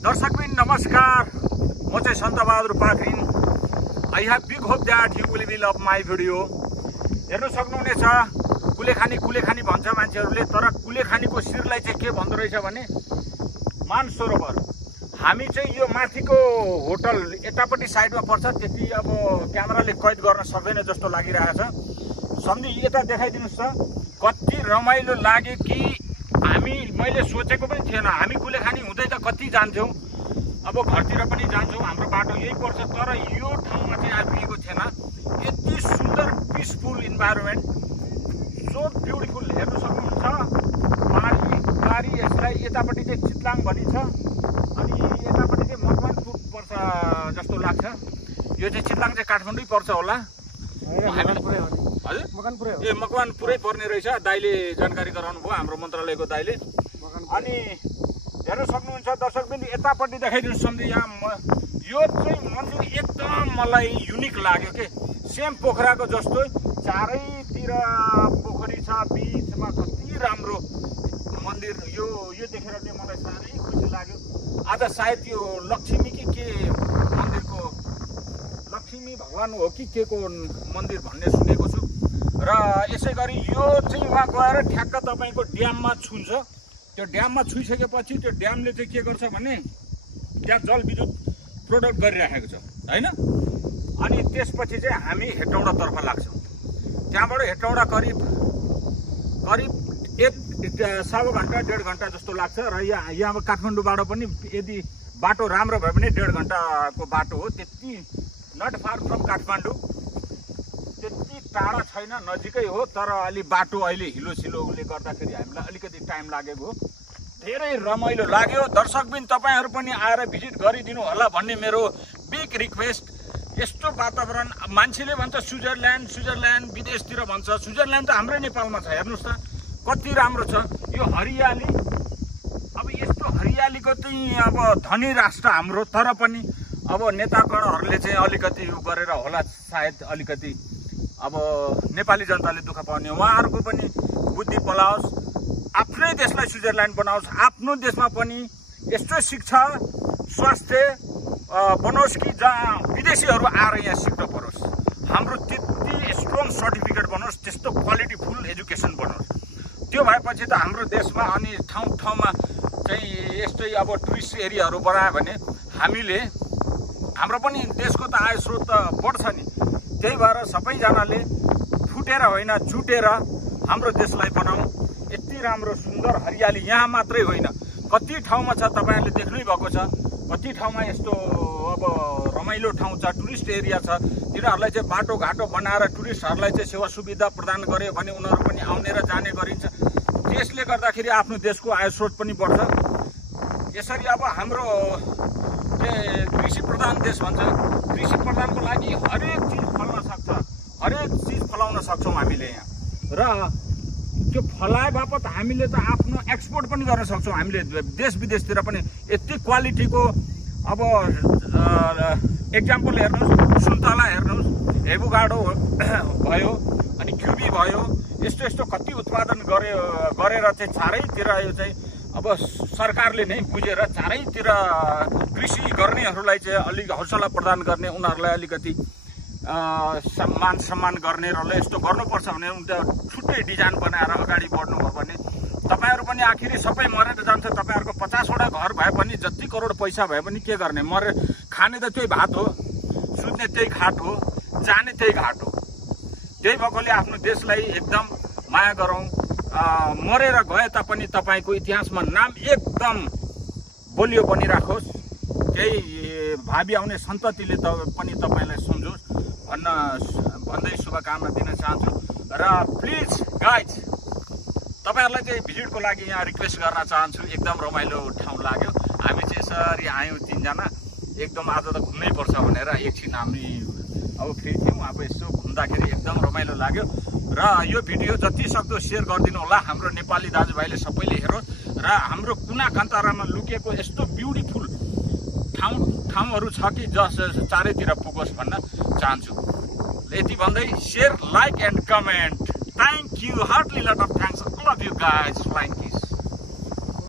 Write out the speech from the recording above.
दर्शकबिन नमस्कार, म चाहिँ Sant Bahadur Pakhrin. I have big hope that you will be love my video. हेर्नु सक्नुहुनेछ, कुलेखानी भन्छ मान्छेहरूले, तर कुलेखानीको शिरलाई चाहिँ के भन्दो रहेछ भने मानसरोवर। हामी चाहिँ यो माथिको होटल यतापट्टि साइडमा पर्छ, त्यति अब क्यामेराले कैद गर्न सक्दैन जस्तो लागिरहेछ। सम्झि यता देखाइदिनुहोस् त, कति रमाइलो लाग्यो कि मैले सोचेको पनि थिएन। हामी कुलेखानी हुँदै त कति जान्थ्यौँ, अब घरतिर पनि जान्छौँ, हाम्रो बाटो यही पर्छ, तर यो ठाउँमा चाहिँ आइपुगेको थिएन। यति सुन्दर पिसफुल इन्भाइरोमेन्ट, सो ब्युटिफुल। हेर्नु सक्नुहुन्छ, पारी यसलाई यतापट्टि चाहिँ चितलाङ भनिन्छ अनि यतापट्टि चाहिँ मकवानपुर पर्छ जस्तो लाग्छ। यो चाहिँ चितलाङ चाहिँ काठमाडौँ पर्छ होला, हजुर मकवानपुरै पर्ने रहेछ। दाइले जानकारी गराउनु भयो, हाम्रो मन्त्रालयको दाइले। अनि हेर्नु सक्नुहुन्छ दर्शकबिन, यतापट्टि देखाइदिनुहोस्। सम्झि यहाँ यो चाहिँ मन्दिर एकदम मलाई युनिक लाग्यो के, सेम पोखराको जस्तो चारैतिर पोखरी छ, बिचमा कति राम्रो मन्दिर। यो देखेर चाहिँ मलाई साह्रै खुसी लाग्यो। आज सायद यो लक्ष्मी कि के मन्दिरको, लक्ष्मी भगवान हो कि के को मन्दिर भन्ने सुनेको छु। र यसै गरी यो चाहिँ वहाँ गएर ठ्याक्क तपाईँको ड्याममा छुन्छ। त्यो ड्याममा छुइसकेपछि त्यो ड्यामले चाहिँ के गर्छ भने त्यहाँ जलविद्युत प्रोडक्ट गरिराखेको छ होइन। अनि त्यसपछि चाहिँ हामी हेटौडातर्फ लाग्छौँ। त्यहाँबाट हेटौडा करिब 1.25 घन्टा 1.5 घन्टा जस्तो लाग्छ। र यहाँ काठमाडौँबाट पनि यदि बाटो राम्रो भयो भने 1.5 घन्टाको बाटो हो। त्यति नट फार फ्रम काठमाडौँ, त्यति टाढा छैन, नजिकै हो। तर अलि बाटो अहिले हिलोसिलोले गर्दाखेरि हामीलाई अलिकति टाइम लागेको हो। धेरै रमाइलो लाग्यो। दर्शकबिन तपाईँहरू पनि आएर भिजिट गरिदिनु होला भन्ने मेरो बिग रिक्वेस्ट। यस्तो वातावरण, मान्छेले भन्छ स्विजरल्यान्ड विदेशतिर भन्छ, स्विजरल्यान्ड त हाम्रै नेपालमा छ। हेर्नुहोस् त कति राम्रो छ यो हरियाली। अब यस्तो हरियालीको चाहिँ अब धनी राष्ट्र हाम्रो, तर पनि अब नेतागणहरूले चाहिँ अलिकति उ गरेर होला सायद, अलिकति अब नेपाली जनताले दुःख पाउने। उहाँहरूको पनि बुद्धि पलाओस्, आफ्नै देशलाई स्विजरल्यान्ड बनाओस्, आफ्नो देशमा पनि यस्तो शिक्षा स्वास्थ्य बनोस् कि जहाँ विदेशीहरू आएर यहाँ सिक्न परोस्। हाम्रो त्यति स्ट्रङ सर्टिफिकेट बनोस्, त्यस्तो क्वालिटीफुल एजुकेसन बनोस्। त्यो भएपछि त हाम्रो देशमा अनि ठाउँमा चाहिँ यस्तै अब टुरिस्ट एरियाहरू बनायो भने हाम्रो पनि देशको त आय स्रोत त बढ्छ नि। त्यही भएर सबैजनाले फुटेर होइन जुटेर हाम्रो देशलाई बनाऊ। यति राम्रो सुन्दर हरियाली यहाँ मात्रै होइन, कति ठाउँमा छ, तपाईँहरूले देख्नै भएको छ। कति ठाउँमा यस्तो अब रमाइलो ठाउँ छ, टुरिस्ट एरिया छ। तिनीहरूलाई चाहिँ बाटोघाटो बनाएर टुरिस्टहरूलाई चाहिँ सेवा सुविधा प्रदान गर्यो भने उनीहरू पनि आउने र जाने गरिन्छ। त्यसले गर्दाखेरि आफ्नो देशको आय स्रोत पनि बढ्छ। यसरी अब हाम्रो कृषि प्रधान देश भन्छ, कृषि प्रधानको लागि हरेक चिज फल्न सक्छ, हरेक चिज फलाउन सक्छौँ हामीले यहाँ। र त्यो फलाए बापत हामीले त आफ्नो एक्सपोर्ट पनि गर्न सक्छौँ हामीले देश विदेशतिर पनि। यति क्वालिटीको अब एक्जाम्पल हेर्नुहोस्, सुन्तला हेर्नुहोस्, एभोकाडो भयो अनि क्युबी भयो, यस्तो कति उत्पादन गरेर चाहिँ चारैतिर यो चाहिँ अब सरकारले नै बुझेर चारैतिर कृषि गर्नेहरूलाई चाहिँ अलिक हौसला प्रदान गर्ने, उनीहरूलाई अलिकति सम्मान गर्ने र यस्तो गर्नुपर्छ भने छुट्टै डिजाइन बनाएर अगाडि बढ्नुभयो भने तपाईँहरू पनि आखिरी सबै मरेर जान्छ। तपाईँहरूको 50वटा घर भए पनि, जति करोड पैसा भए पनि के गर्ने, खाने त त्यही भात हो, सुत्ने त्यही खाट हो, जाने त्यही घाट हो। त्यही भएकोले आफ्नो देशलाई एकदम माया गरौँ। मरेर गए तापनि तपाईँको इतिहासमा नाम एकदम बलियो बनिराखोस्। त्यही भावी आउने सन्ततिले पनि तपाईँलाई सम्झोस् भन्दै शुभकामना दिन चाहन्छु। र प्लिज गाइज, तपाईँहरूलाई चाहिँ भिजिटको लागि यहाँ रिक्वेस्ट गर्न चाहन्छु। एकदम रमाइलो ठाउँ लाग्यो। हामी चाहिँ यसरी आयौँ 3 जना, एकदम आज त घुम्नै पर्छ भनेर एकछिन हामी अब फ्री थियौँ। अब यसो घुम्दाखेरि एकदम रमाइलो लाग्यो। र यो भिडियो जति सक्दो सेयर गरिदिनु होला, हाम्रो नेपाली दाजुभाइले सबैले हेरोस्। र हाम्रो कुना कान्तारामा लुकेको यस्तो ब्युटिफुल ठाउँहरू छ कि जस चारैतिर पुगोस् भन्न चाहन्छु। यति भन्दै share, like and comment. Thank you, heartily lot of thanks, all of you guys. Flying